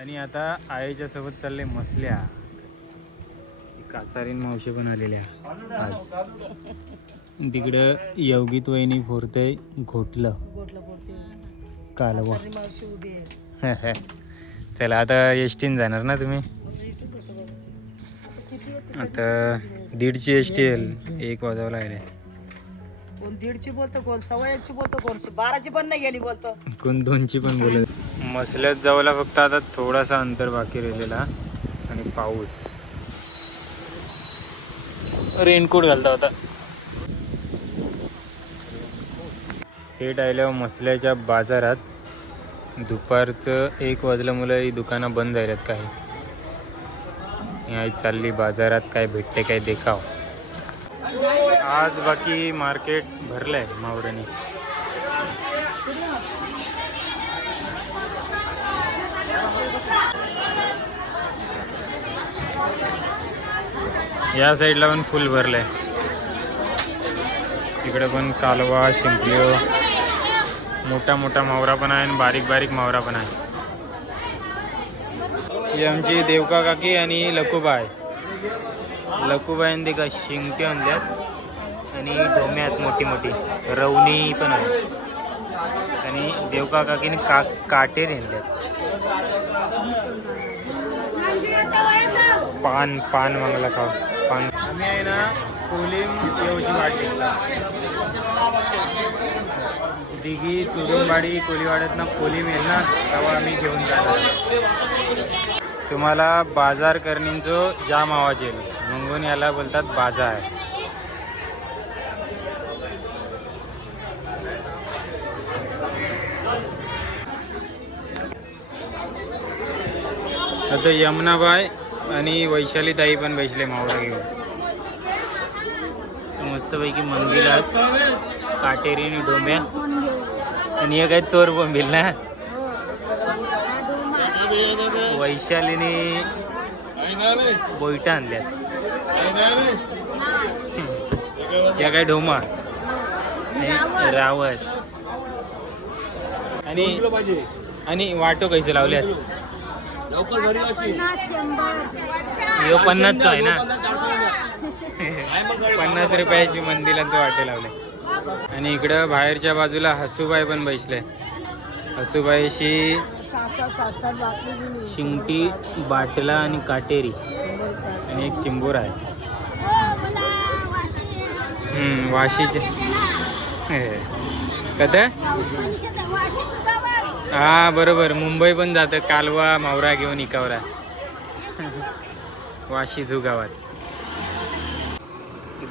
आणि आता आईच्या सोबत चालले मसल्या. कासारीन मावशी पण आलेल्या आज. तिकडं योगित वहिनी फोरते घोटलं कालवा. चला आता एसटीन जाणार ना तुम्ही? आता 1:30ची एसटी येईल. 1 वाजायला आहे. कोण 1:30ची बोलतो, कोण 1:15ची बोलतो, कोण 12ची पण नाही गेली बोलतो, कोण 2ची पण बोलत. मसल्यात जाऊला फक्त आता थोडासा अंतर बाकी राहिलेला आणि पाऊस. रेनकोट घालता होता. थेट आल्यावर मसल्याच्या बाजारात. दुपारचं 1 वाजल्यामुळे ही दुकानं बंद झाल्यात काही. आज चालली बाजारात, काय भेटते काय देखाव. आज बाकी मार्केट भरलंय मावरानी. या साईडला पण फुल भरलंय. इकडे पण कालवा, शिंपल्यो, मोठा मोठा मावरा पण आहे आणि बारीक बारीक मावरा पण आहे. ही आमची देवका काकी आणि लकूबाई. लकूबाईंनी का शिंगटे आणल्यात आणि ढोम्यात मोठी मोठी रवणी पण आहे. आणि देवका काकीने काटेर आणल्यात. पान पान मागला खाव पान. आम्ही आहे ना कोलिम येऊची वाट घेतला. दिघी तुरुंबाडी कोलीवाड्यात ना कोलिम येईल ना, तेव्हा आम्ही घेऊन जाणार. तुम्हाला बाजार करणींचो जाम आवाज येईल म्हणून याला बोलतात बाजार. आता यमुनाबाई आणि वैशाली ताई पण बसले मावळा घेऊन. मस्तपैकी मंदिरात काटेरी आणि डोम्या आणि हे काय चोर बोंबील ना. वैशालीने बोईटा आणल्यात. या काय ढोमा आणि रावस आणि वाटो कैसे लावल्यात. यो 50चा आहे ना. 50 रुपयाची मंदिरांचं वाटे लावले. आणि इकडं बाहेरच्या बाजूला हसूबाई पण बसले. हसूबाईशी शिंगटी, बाटला आणि काटेरी आणि एक चिंबोर आहे. वाशीचे कथा. हा बरोबर, मुंबई पण जातं कालवा मावरा घेऊन इकावरा. वाशी झू गावात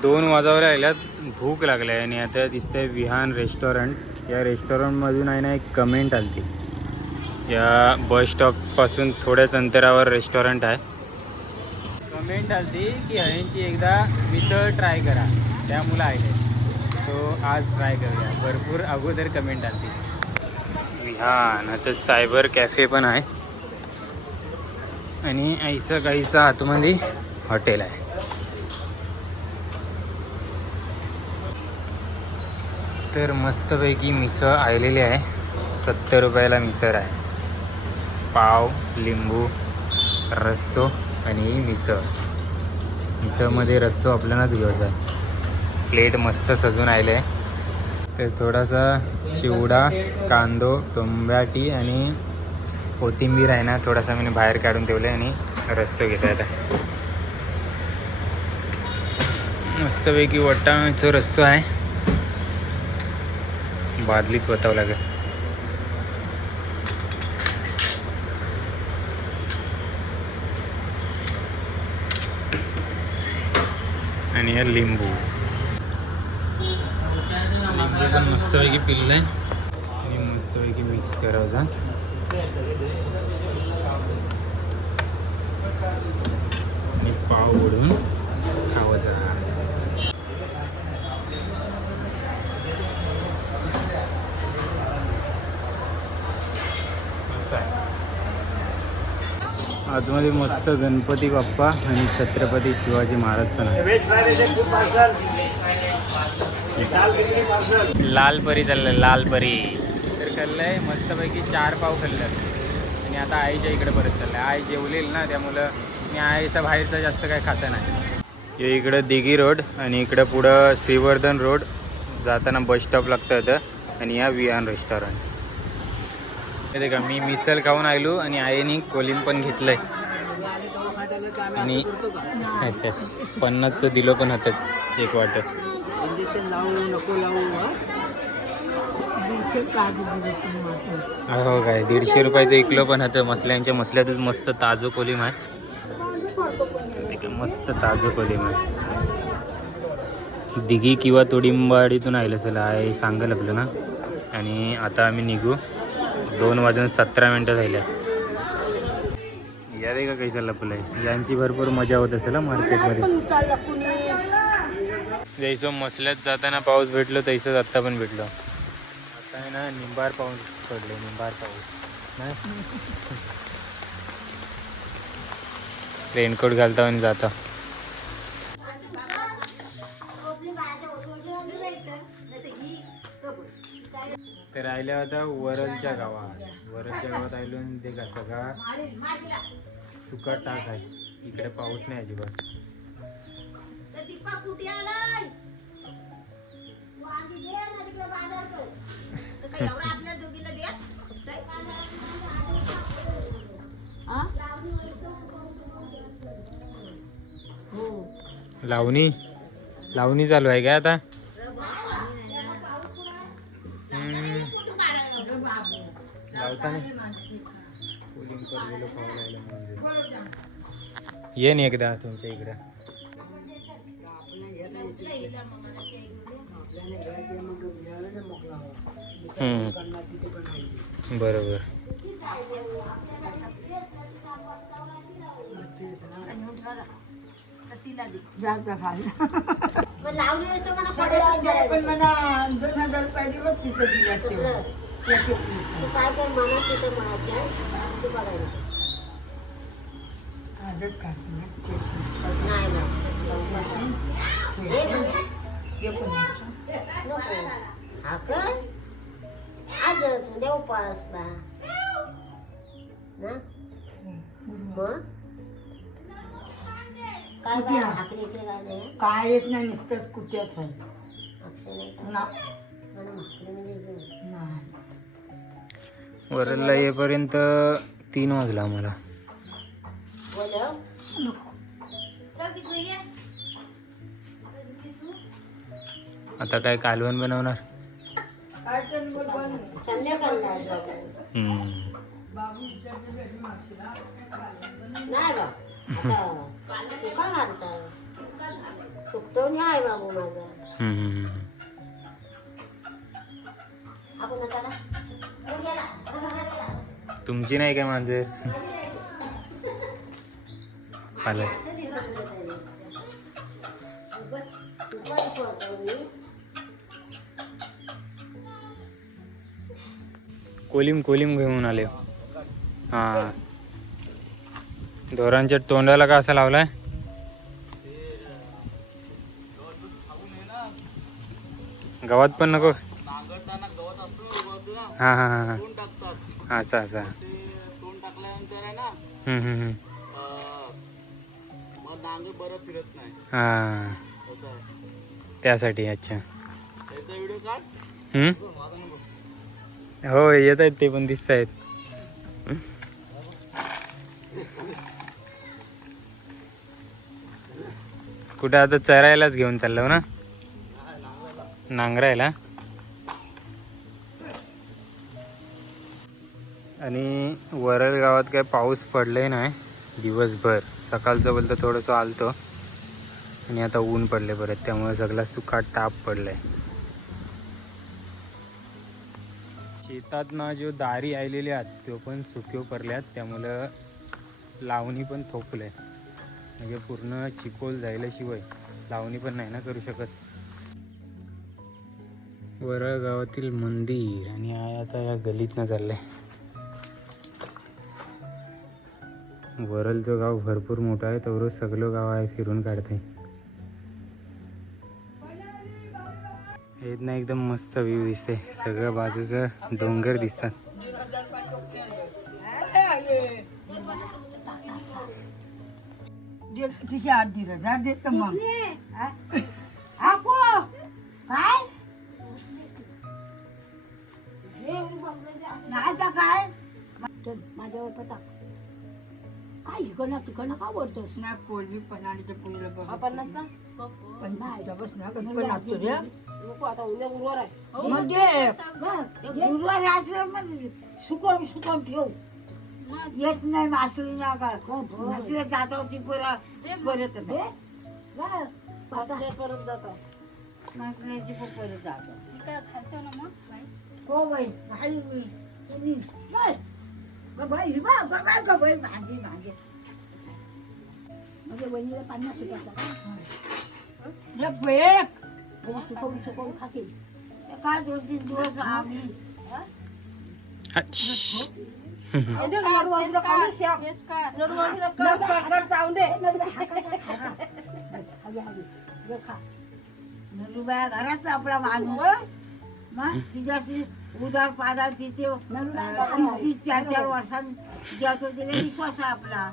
2 वाजावर राहिल्यात. भूक लागलाय आणि आता दिसतंय विहान रेस्टॉरंट. या रेस्टॉरंटमधून आहे ना एक कमेंट आली. या बस स्टॉपपासून थोड्याच अंतरावर रेस्टॉरंट आहे. कमेंट आली की यांची एकदा मिसळ ट्राय करा, त्यामुळे आहे तो आज ट्राय करूया. भरपूर अगोदर कमेंट आली. विहान आता सायबर कॅफे पण आहे आणि ऐसा काहीसा आतमध्ये हॉटेल आहे. तर मस्तपैकी मिसळ आलेली आहे. 70 रुपयाला मिसळ आहे. पाव, लिंबू, रस्सो आणि मिसळ. मिसळमध्ये रस्सो आपल्यालाच घ्यायचा आहे. प्लेट मस्त सजून आले आहे. तर थोडासा चिवडा, कांदो, टोमॅटी आणि कोथिंबीर आहे ना, थोडासा मी बाहेर काढून ठेवलं आहे आणि रस्सो घेतला आता. मस्तपैकी वाटाण्याचा रस्सो आहे. बादलीच बतावं लागेल. आणि या लिंबू पण मस्तपैकी पिल्लं आहे आणि मस्तपैकी मिक्स करायचा आणि पाव बुडून खावायचा. आतमध्ये मस्त गणपती बाप्पा आणि छत्रपती शिवाजी महाराज पण आहे. लाल परी चाललंय, लाल परी. तर खाल्लंय मस्तपैकी 4 पाव खाल्लं आणि आता आईच्या इकडे परत चाललं आहे. आई जेवलेली ना, त्यामुळं मी आईचा बाहेरचा जास्त काय खाता नाही. हे इकडं दिघी रोड आणि इकडं पुढं श्रीवर्धन रोड जाताना बस स्टॉप लागतं होतं आणि या विहान रेस्टॉरंट. ते का मी मिसळ खाऊन आलो आणि आईने कोलिम पण घेतलंय आणि 50चं दिलं पण होतंच एक वाटं. इंजेक्शन लावू नको लावू. हो काय 150 रुपयाचं 1 किलो पण होतं. मसल्यांच्या मसल्यातच मस्त ताजं कोलिम आहे. मस्त ताजं कोलिम आहे. दिघी किंवा तोडिंबाडीतून आलं असेल आहे सांगेल आपलं ना. आणि आता आम्ही निघू. 2:17 झाल्या. या रे का काही चाललं आपलं यांची भरपूर मजा होत असेल मार्केटमध्ये. जैसं मसल्यात जाताना पाऊस भेटलो तैसंच आत्ता पण भेटलो. आता आहे ना निंबार पाऊस पडले. निंबार पाऊस नाही रेनकोट घालता आणि जाता. ते राहिल्या होता वरलच्या गावात. वरलच्या गावात आलो ते का सगळा सुका टाक आहे. इकडे पाऊस नाही अजिबात. लावणी लावणी चालू आहे काय आता. लावता ये नाही एकदा तुमच्या इकडे. बरोबर. पण मला 2000 रुपये दिवस तिथं दिल्या. काय येत नाही नुसतंच कुत्याच आहे. वरला येईपर्यंत 3 वाजला आम्हाला. आता काय कालवण बनवणार. तुमची नाही काय मांजर आलं. कोलिम कोलिम घेऊन आले. हा ढोरांच्या तोंडाला का असा लावलाय. गवत पण नको. हा हा हा हा असा असा. हा त्यासाठी. अच्छा. हो येत आहेत ते पण दिसत आहेत. कुठं आता चरायलाच घेऊन चाललो ना. नांगरायला. आणि वरळ गावात काय पाऊस पडलाय नाही दिवसभर. सकाळचं बोलतं थोडंसं आलतो आणि आता ऊन पडले परत. त्यामुळे सगळा सुकाट ताप पडलाय. शेतात ना जो दारी आलेली आहेत तो पण सुक्यो पडल्यात. त्यामुळं लावणी पण थोपलंय. म्हणजे पूर्ण चिकोल जायल्याशिवाय लावणी पण नाही ना करू शकत. वरळ गावातील मंदिर आणि आता या गलीतनं चाललंय. वरळचं गाव भरपूर मोठं आहे. तेवढं सगळं गाव आहे फिरून काढते. इथनं एकदम मस्त व्ह्यू दिसते. सगळं बाजूचं डोंगर दिसतात. तुझी 8,000 देत मग काय नाही का काय माझ्यावर पता काय इकडनं तिकडनं का बोलतोस ना कोळी पण आणि ते पुरीला बघ पण नाही बस ना कधी पण नाचतो रे नको आता उद्या गुरुवार आहे म्हणजे गुरुवार असलं म्हणजे सुकवून ठेव येत नाही मासळी ना का मासळी जात होती परत परत जातो मासळीची पण परत जातो हो बाई भाई भाजी म्हणजे वहिनीला 50 सुकवून खातील काय 2-3 दिवस आम्ही घरात आपला माणूस मग तिच्याशी उदार पादार तिथे 3-4 वर्षांनी जातो तिला विश्वास आहे आपला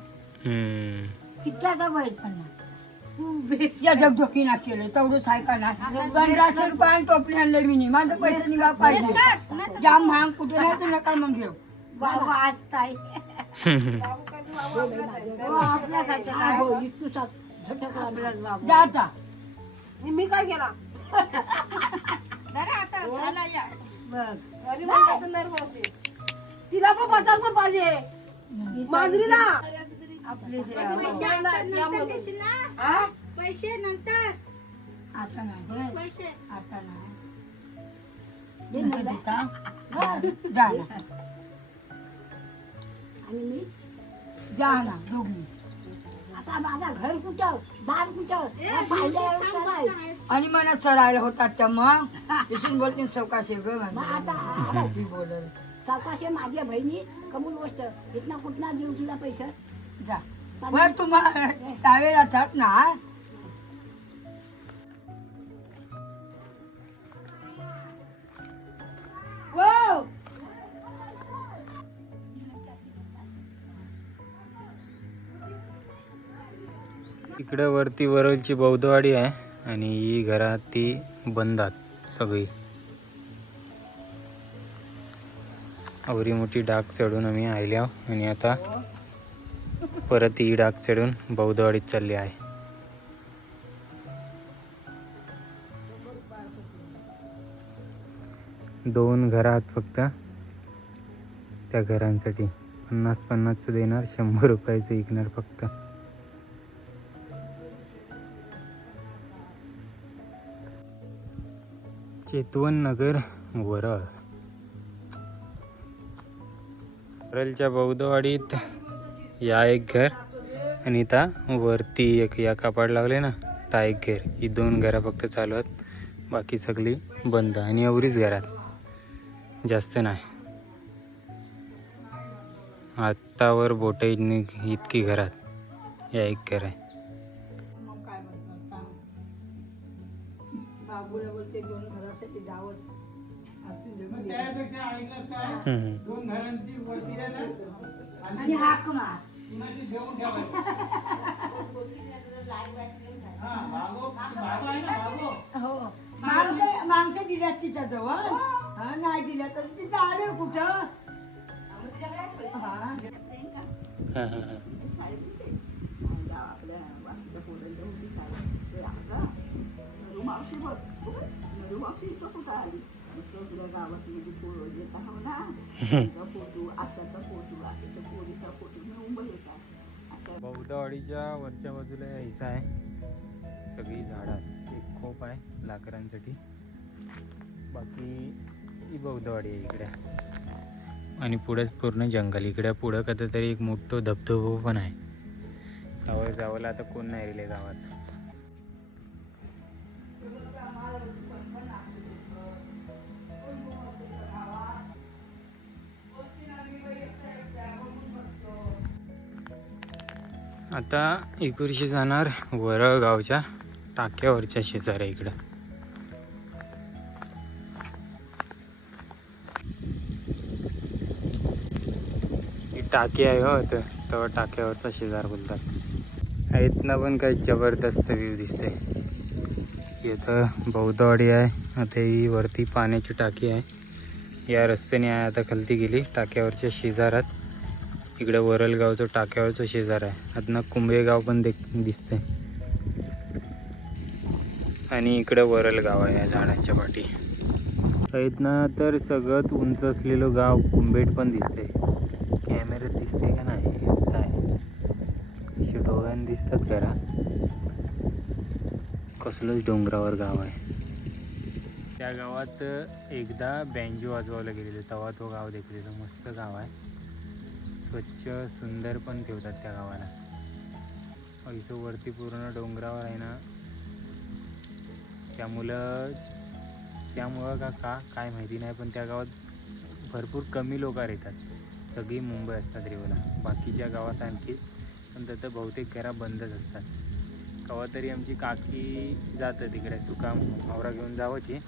कितक्याचा बैल या जगजोगी ना केलं तेवढंच आहे का ना 1500 रुपये टोपली आणले मी माझं पैसे निघा पाहिजे जाम महाग कुठे नाही तर नका मग घेऊ बाबा असताय जाता मी काय केला तिला पण बचाव पण पाहिजे मांजरीला पैसे नंतर आता नाही आता नाही आणि मी जा ना दोघी आता माझा घर कुठं दार कुठं आणि मला चढायला होतात त्या मग इथून बोलते चौकाशी ग आता बोलल चौकाशी माझ्या बहिणी कबूल गोष्ट इथना कुठला देऊ तुला पैसे जा बरं तुम्हाला टावेला जात ना इकडे वरती वरवलची बौद्धवाडी आहे आणि ही घरात ती बंदात सगळी आवरी मोठी डाग चढून आम्ही आयल्या आणि आता परत ही डाग चढून बौद्धवाडीत चालली आहे. दोन घरात फक्त त्या घरांसाठी 50-50 देणार 100 रुपयाचं विकणार फक्त. चेतवन नगर वरळ. वरळच्या बौद्धवाडीत या एक घर आणि ता वरती एक या कापड लावले ना ता एक घर. ही 2 घरं फक्त चालू आहेत, बाकी सगळी बंद आणि एवढीच घरात जास्त नाही. आत्तावर बोट इतकी घरात या एक घर आहे. बाबूला बोलते 2 घरासाठी जावं आणि हाक मार हो मागचं दिल्यात तिच्या जवळ नाही दिल्या तर तिथं आले कुठं बौद्धवाडीच्या वरच्या बाजूला हिस्सा आहे, सगळी झाडं एक खोप आहे लाकडांसाठी. बाकी ही बौद्धवाडी आहे इकडे आणि पुढेच पूर्ण जंगल. इकडे पुढं कधी तरी एक मोठं धबधबा पण आहे. त्यावर जावं आता कोण नाही रे गावात. आता इकडची जाणार वरळ गावच्या टाक्यावरच्या शेजाऱ्या इकडं. ही टाकी आहे हो तर तेव्हा टाक्यावरचा शेजार बोलतात. इथनं पण काही जबरदस्त व्ह्यू दिसते. इथं बौद्धवाडी आहे. आता ही वरती पाण्याची टाकी आहे. या रस्त्याने आहे आता खालती गेली टाक्यावरच्या शेजारात. इकडे वरलगावचं टाक्यावरचं शेजार आहे. आतनं कुंभेगाव पण दिसते. आणि इकडे वरलगाव आहे या झाडांच्या पाठी. इथनं तर सगळ्यात उंच असलेलं गाव कुंभेट पण दिसते. कॅमेऱ्यात दिसते का नाही काय अशी डोळ्यानं दिसतात जरा. कसलंच डोंगरावर गाव आहे. त्या गावात एकदा बँजो वाजवायला गेलेलं तेव्हा तो गाव देखलेलं. मस्त गाव आहे. स्वच्छ सुंदर पण ठेवतात त्या गावाला. इथं वरती पूर्ण डोंगरावर आहे ना, त्यामुळं का काय माहिती नाही, पण त्या गावात भरपूर कमी लोक राहतात. सगळी मुंबई असतात रेवला. बाकीच्या गावात आणखी पण तिथं बहुतेक घरा बंदच असतात. केव्हा तरी आमची काकी जातं तिकडे सुका मावरा घेऊन जावाची.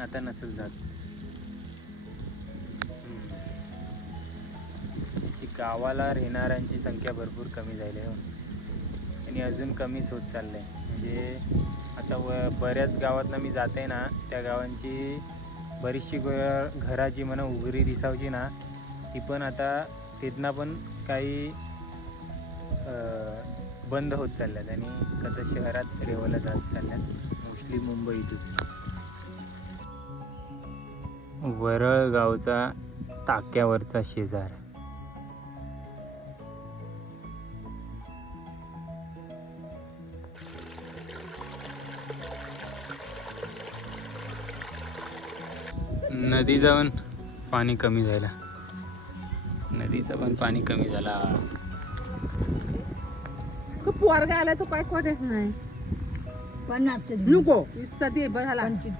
आता नसेल जात. गावाला राहणाऱ्यांची संख्या भरपूर कमी झाली आहे आणि अजून कमीच होत चाललं आहे. म्हणजे आता बऱ्याच गावातनं मी जाते ना, त्या गावांची बरीचशी घराची म्हणा उघडी दिसावची ना, ती पण आता तिथनं पण काही बंद होत चालल्यात आणि आता शहरात रेवायला जात चालल्यात. मोस्टली मुंबईतच. वरळ गावचा टाक्यावरचा शेजार. नदी जाऊन पाणी कमी झालं. नदीचं पण पाणी कमी झाला. पोरगा आला तो काय कोण नाही. 50 नको इस्ता दे बघायला. 25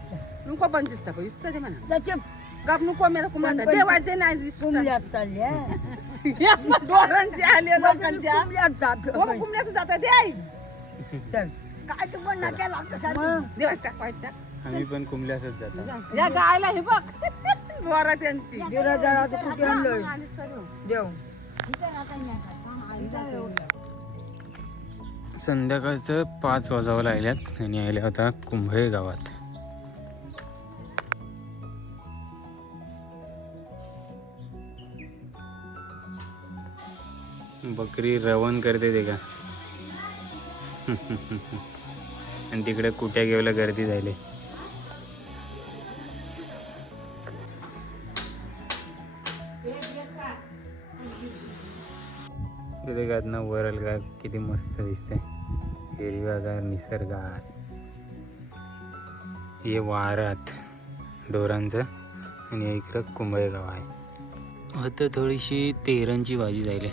नको 25 इस्ता दे म्हणा. त्याच्या गप नको मेरा कुमार देवा दे नाही कुंबल्यात चालल्या. डोरांची आले लोकांच्या कुंबल्यात जातो. बाबा कुमल्याचं जाता दे आई. चल काय तू पण नाक्या लागतं. देवा टाक पाय टाक. आम्ही पण कुंबल्यासच जातो. या गायला हे बघ डोरा त्यांची. जरा जरा कुठे आणलोय देव. संध्याकाळचं 5 वाजावं लागल्यात आणि आल्या होता कुंभे गावात. बकरी रवण करते ते का. आणि तिकडे कुट्या घेऊला गर्दी झाली. तिथे गात वरल का किती मस्त दिसते. हिरव्यागार निसर्गात हे वारात डोरांचं आणि इकडं कुंभळगाव आहे. आता थोडीशी तेरांची भाजी जायला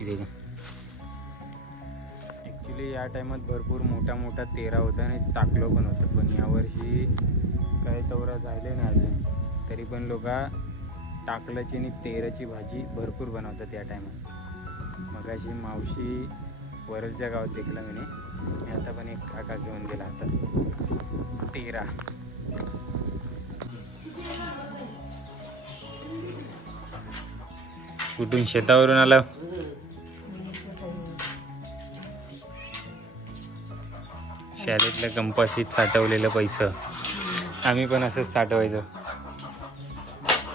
इथे का. ॲक्च्युली या टायमात भरपूर मोठा तेरा होता आणि टाकलो पण होतं, पण यावर्षी काय तवरा झाले नाही अजून. तरी पण लोक टाकल्याची आणि तेराची भाजी भरपूर बनवतात या टायमात. मगाशी मावशी वरलच्या गावात देखला म्हणे. आता पण एक काका घेऊन गेला आता तेरा. कुठून शेतावरून आला. शाळेतल्या कंपाशीत साठवलेलं पैसं आम्ही पण असंच साठवायचं.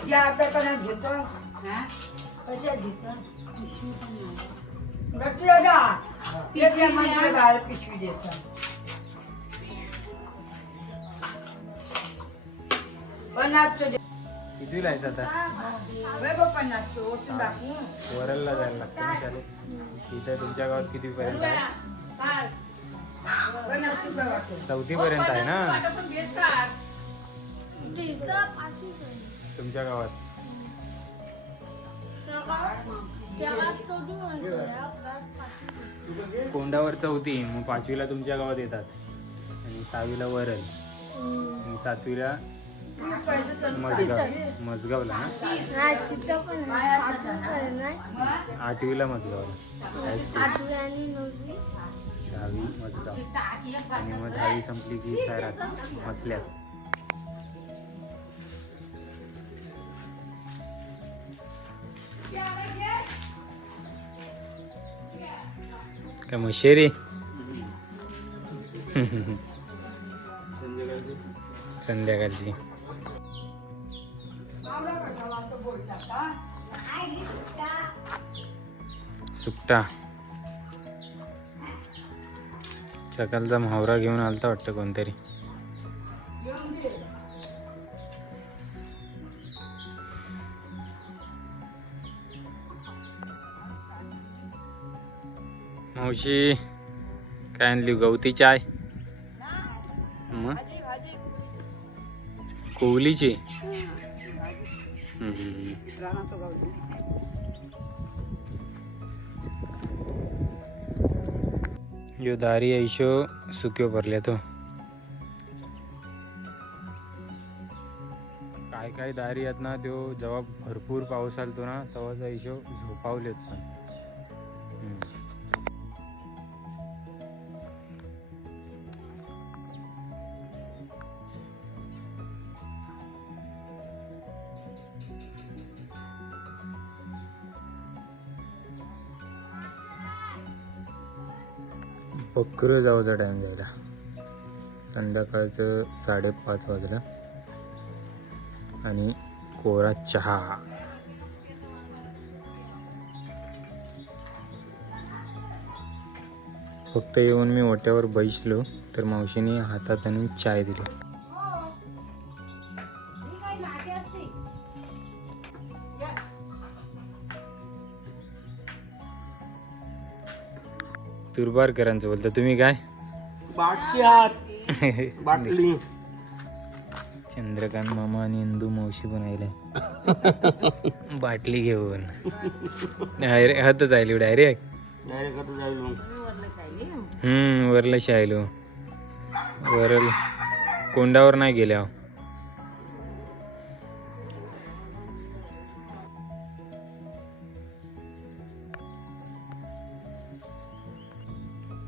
या आता कणा घेतो. कशा घेतो म्हटलं ना पिशवी देतो. किती लायचं आता. वरलला जायला लागतं ना शाळेत. इथं तुमच्या गावात कितीपर्यंत आहे. 4थी पर्यंत आहे ना तुमच्या गावात. कोंडावर 4थी, मग 5वीला तुमच्या गावात येतात आणि 6वीला वरल आणि 7वीला मजगावला ना. 8वीला मजगावला, 10वी मजगाव आणि मग 10वी संपली की शहरात मसल्यात. का मशेरी संध्याकाळची सुट्टा सकाळचा म्हावरा घेऊन आलता वाटतं कोणतरी. मावशी काय आणली? गवती चाय मग कोवलीची. यो दारी ऐशो सुक्यो भरल्या तो. काय काय दारी आहेत ना, त्यो जेव्हा भरपूर पाऊस आलतो ना तेव्हाचा ऐशो झोपावलेत पण. बकर जाऊचा टाइम जायला. संध्याकाळचं 5:30 वाजलं आणि कोरा चहा. फक्त येऊन मी ओट्यावर बैसलो तर मावशीने हातात आणि चाय दिली. तुरबारकरांचं बोलता तुम्ही काय? बाटली हात बाटली. चंद्रकांत मामा आणि इंदू मावशी पण आले बाटली घेऊन. हातच आली डायरेक्ट. वरला शायलो वरल कोंडावर नाही गेल्या.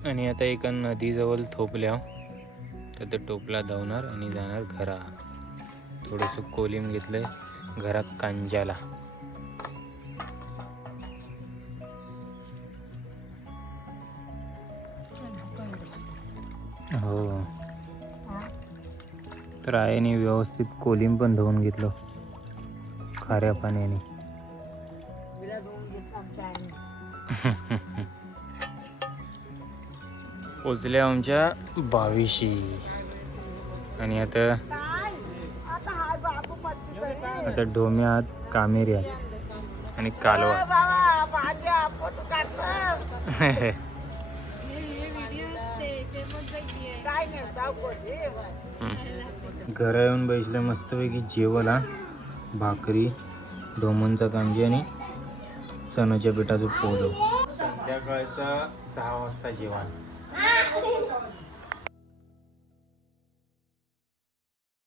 आणि आता एका नदीजवळ थोपल्या तर ते टोपला धावणार आणि जाणार घरा. थोडंसं कोलिम घेतलंय घरात कांजाला. हो तर आईने व्यवस्थित कोलिम पण धुवून घेतलं खाऱ्या पाण्याने. पोचल्या आमच्या 22 आणि आता ढोम्यात कामेऱ्यात आणि कालवा. घरा येऊन बैसल्या मस्तपैकी जेवला. भाकरी, ढोमणचा कांजी आणि चण्याच्या पिठाचं पोळं. संध्याकाळचा 6 वाजता जेवण.